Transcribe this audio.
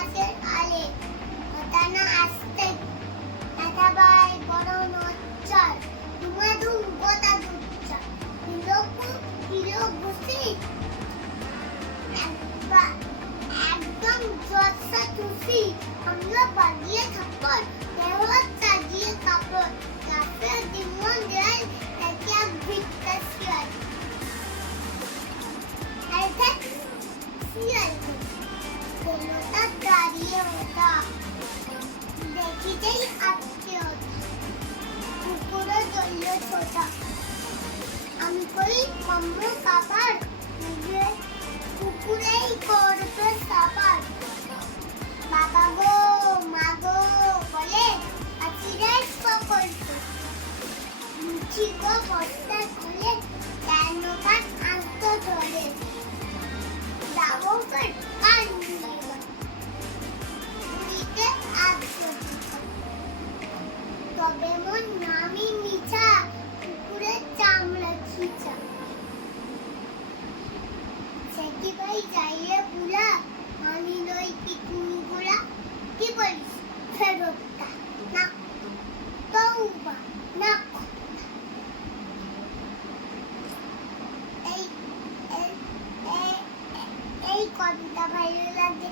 গাছের আলে হতানা আসতে দাদাবাই বড় নচ্চার ধুমাধুম গোটা দুচ্চা হিরোকু হিরো ঘুষি একদম জলসা তুসি আমরা বাগিয়ে থাপ্পড় দেহ সাজিয়ে কাপড় কাপড় দিমন দেয় তাকে ভিক্ষা শিয়াল আরে শিয়াল কোনটা দাঁড়িয়ে ওটা দেখিতেই আজকে ওটা কুকুরে জল্ল ছোটা আমি কই কম্বো কাপড় নিজে কুকুরেই করবে সাবার বাবা গো মা গো বলে আছিরে সকলকে লুচি গো বস্তা খুলে কেন কান আস্ত ধরে যাবো ফের কান উড়িতে আসতো তবে মন নামি মিছা কুকুরের চামড়া খিচা সেটি ভাই যাইয়ে বুলা আমি নই কি তুমি গোলা কি বলিস ফেরতটা না তৌবা না এই এই এই কবিতা ভালো লাগে